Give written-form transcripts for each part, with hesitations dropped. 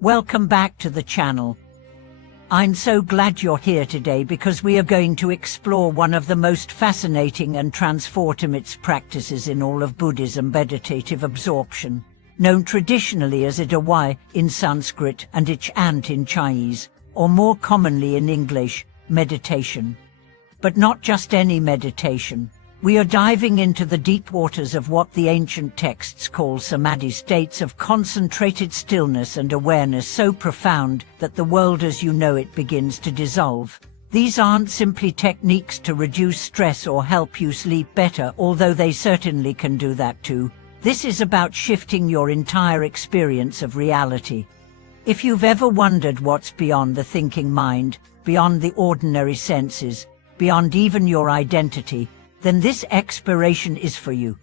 Welcome back to the channel. I'm so glad you're here today because we are going to explore one of the most fascinating and transformative practices in all of Buddhism, meditative absorption, known traditionally as Idawai in Sanskrit and Ich-ant in Chinese, or more commonly in English, meditation. But not just any meditation. We are diving into the deep waters of what the ancient texts call samadhi, states of concentrated stillness and awareness so profound that the world as you know it begins to dissolve. These aren't simply techniques to reduce stress or help you sleep better, although they certainly can do that too. This is about shifting your entire experience of reality. If you've ever wondered what's beyond the thinking mind, beyond the ordinary senses, beyond even your identity, then this exploration is for you.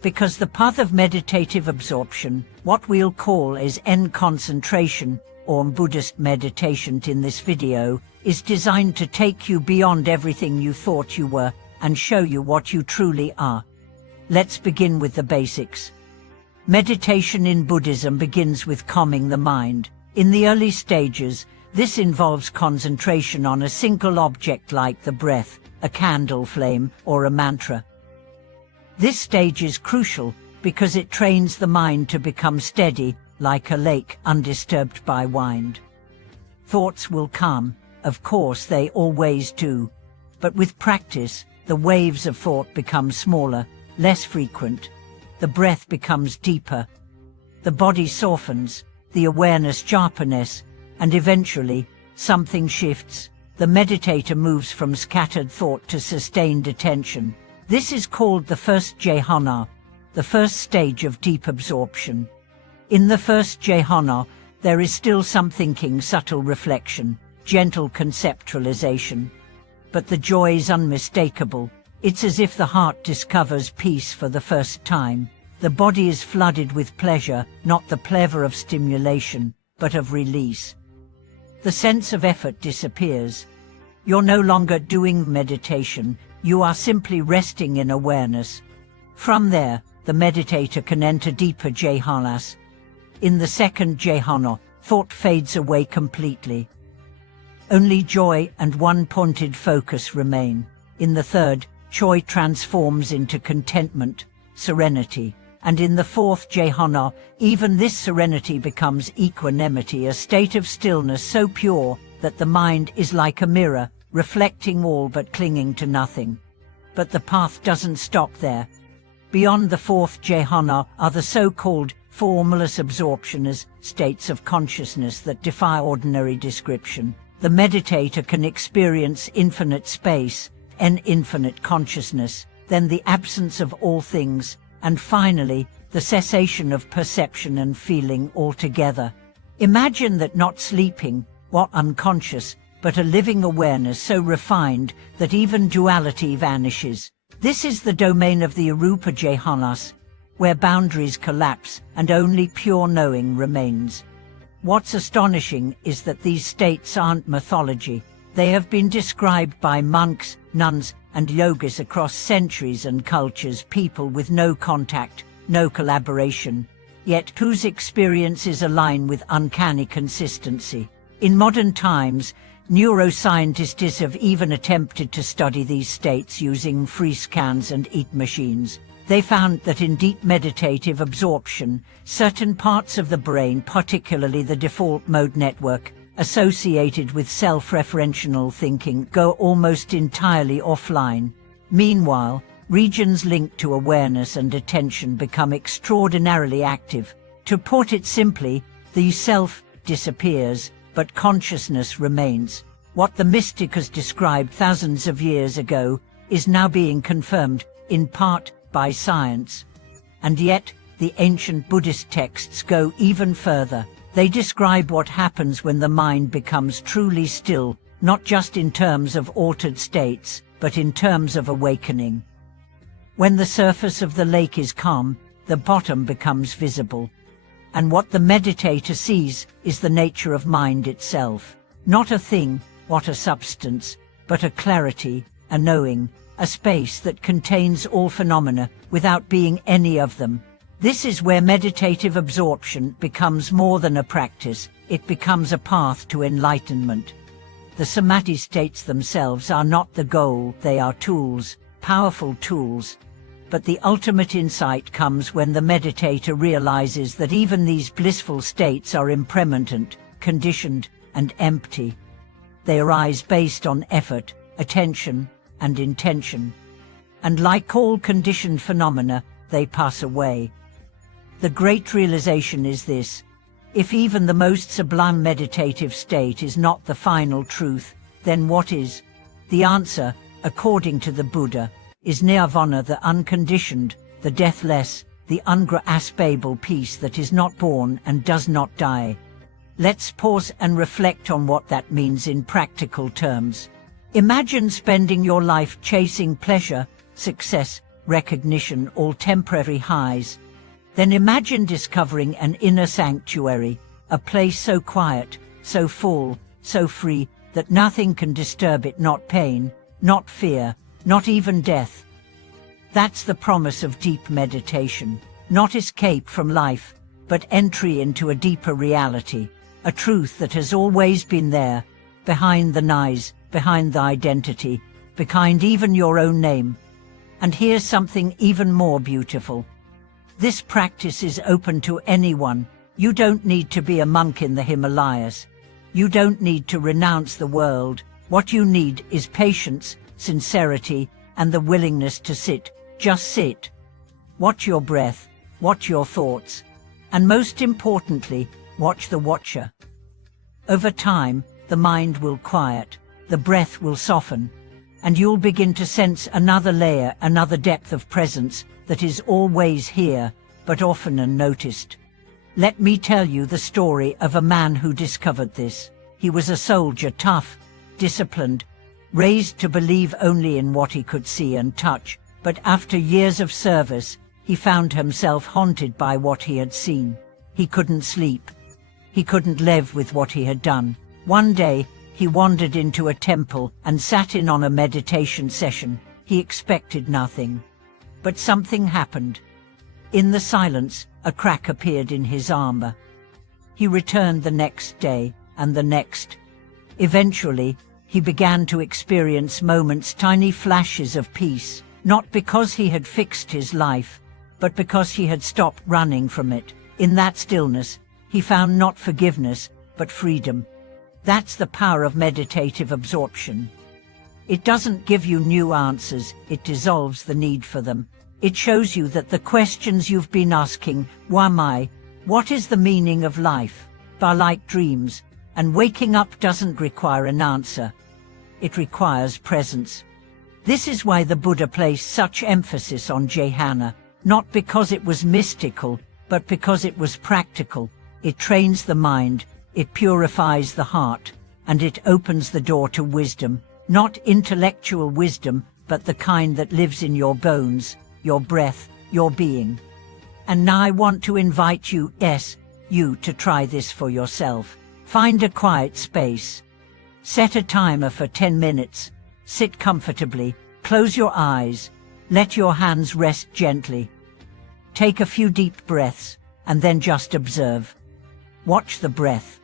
Because the path of meditative absorption, what we'll call as concentration, or Buddhist meditation in this video, is designed to take you beyond everything you thought you were and show you what you truly are. Let's begin with the basics. Meditation in Buddhism begins with calming the mind. In the early stages, this involves concentration on a single object like the breath, a candle flame, or a mantra. This stage is crucial because it trains the mind to become steady, like a lake undisturbed by wind. Thoughts will come, of course they always do, but with practice, the waves of thought become smaller, less frequent. The breath becomes deeper. The body softens, the awareness sharpens, and eventually, something shifts. The meditator moves from scattered thought to sustained attention. This is called the first jhana, the first stage of deep absorption. In the first jhana, there is still some thinking, subtle reflection, gentle conceptualization. But the joy is unmistakable. It's as if the heart discovers peace for the first time. The body is flooded with pleasure, not the pleasure of stimulation, but of release. The sense of effort disappears. You're no longer doing meditation, you are simply resting in awareness. From there, the meditator can enter deeper jhanas. In the second jhana, thought fades away completely. Only joy and one-pointed focus remain. In the third, joy transforms into contentment, serenity. And in the fourth jhana, even this serenity becomes equanimity, a state of stillness so pure that the mind is like a mirror, reflecting all but clinging to nothing. But the path doesn't stop there. Beyond the fourth jhana are the so-called formless absorptions, states of consciousness that defy ordinary description. The meditator can experience infinite space, an infinite consciousness, then the absence of all things, and finally, the cessation of perception and feeling altogether. Imagine that not sleeping, or unconscious, but a living awareness so refined that even duality vanishes. This is the domain of the arupa jhanas, where boundaries collapse and only pure knowing remains. What's astonishing is that these states aren't mythology. They have been described by monks, nuns, and yogis across centuries and cultures, people with no contact, no collaboration, yet whose experiences align with uncanny consistency. In modern times, neuroscientists have even attempted to study these states using free scans and EEG machines. They found that in deep meditative absorption, certain parts of the brain, particularly the default mode network, associated with self-referential thinking, go almost entirely offline. Meanwhile, regions linked to awareness and attention become extraordinarily active. To put it simply, the self disappears, but consciousness remains. What the mystics described thousands of years ago is now being confirmed, in part, by science. And yet, the ancient Buddhist texts go even further. They describe what happens when the mind becomes truly still, not just in terms of altered states, but in terms of awakening. When the surface of the lake is calm, the bottom becomes visible. And what the meditator sees is the nature of mind itself. Not a thing, what a substance, but a clarity, a knowing, a space that contains all phenomena without being any of them. This is where meditative absorption becomes more than a practice, it becomes a path to enlightenment. The samadhi states themselves are not the goal, they are tools, powerful tools. But the ultimate insight comes when the meditator realizes that even these blissful states are impermanent, conditioned, and empty. They arise based on effort, attention, and intention. And like all conditioned phenomena, they pass away. The great realization is this: if even the most sublime meditative state is not the final truth, then what is? The answer, according to the Buddha, is nirvana, the unconditioned, the deathless, the ungraspable peace that is not born and does not die. Let's pause and reflect on what that means in practical terms. Imagine spending your life chasing pleasure, success, recognition, all temporary highs. Then imagine discovering an inner sanctuary, a place so quiet, so full, so free, that nothing can disturb it, not pain, not fear, not even death. That's the promise of deep meditation, not escape from life, but entry into a deeper reality, a truth that has always been there, behind the noise, behind the identity, behind even your own name. And here's something even more beautiful. This practice is open to anyone. You don't need to be a monk in the Himalayas. You don't need to renounce the world. What you need is patience, sincerity, and the willingness to sit. Just sit. Watch your breath, watch your thoughts, and most importantly, watch the watcher. Over time, the mind will quiet, the breath will soften, and you'll begin to sense another layer, another depth of presence that is always here, but often unnoticed. Let me tell you the story of a man who discovered this. He was a soldier, tough, disciplined, raised to believe only in what he could see and touch, but after years of service, he found himself haunted by what he had seen. He couldn't sleep. He couldn't live with what he had done. One day, he wandered into a temple and sat in on a meditation session. He expected nothing. But something happened. In the silence, a crack appeared in his armor. He returned the next day, and the next. Eventually, he began to experience moments, tiny flashes of peace, not because he had fixed his life, but because he had stopped running from it. In that stillness, he found not forgiveness, but freedom. That's the power of meditative absorption. It doesn't give you new answers, it dissolves the need for them. It shows you that the questions you've been asking, why am I? What is the meaning of life? Are like dreams, and waking up doesn't require an answer. It requires presence. This is why the Buddha placed such emphasis on jhana, not because it was mystical, but because it was practical. It trains the mind, it purifies the heart, and it opens the door to wisdom, not intellectual wisdom, but the kind that lives in your bones, your breath, your being. And now I want to invite you, yes, you, to try this for yourself. Find a quiet space. Set a timer for 10 minutes. Sit comfortably, close your eyes, let your hands rest gently. Take a few deep breaths, and then just observe. Watch the breath.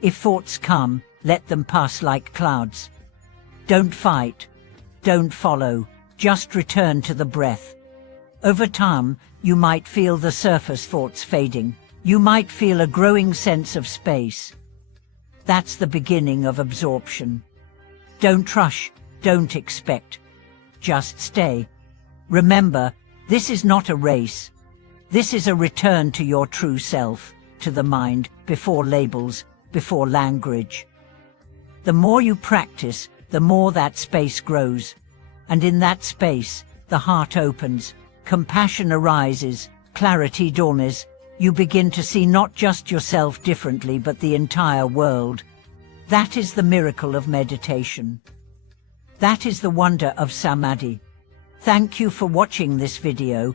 If thoughts come, let them pass like clouds. Don't fight. Don't follow. Just return to the breath. Over time, you might feel the surface thoughts fading. You might feel a growing sense of space. That's the beginning of absorption. Don't rush, don't expect. Just stay. Remember, this is not a race. This is a return to your true self, to the mind, before labels, before language. The more you practice, the more that space grows. And in that space, the heart opens, compassion arises, clarity dawns. You begin to see not just yourself differently, but the entire world. That is the miracle of meditation. That is the wonder of samadhi. Thank you for watching this video.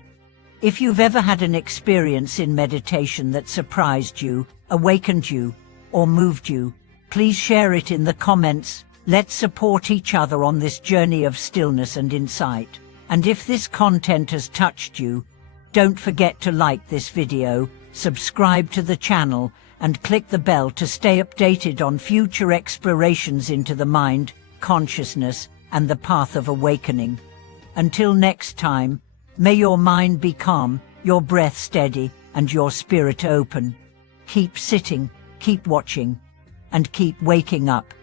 If you've ever had an experience in meditation that surprised you, awakened you, or moved you, please share it in the comments. Let's support each other on this journey of stillness and insight. And if this content has touched you, Don't forget to like this video, subscribe to the channel, and click the bell to stay updated on future explorations into the mind, consciousness, and the path of awakening. Until next time, may your mind be calm, your breath steady, and your spirit open. Keep sitting, keep watching, and keep waking up.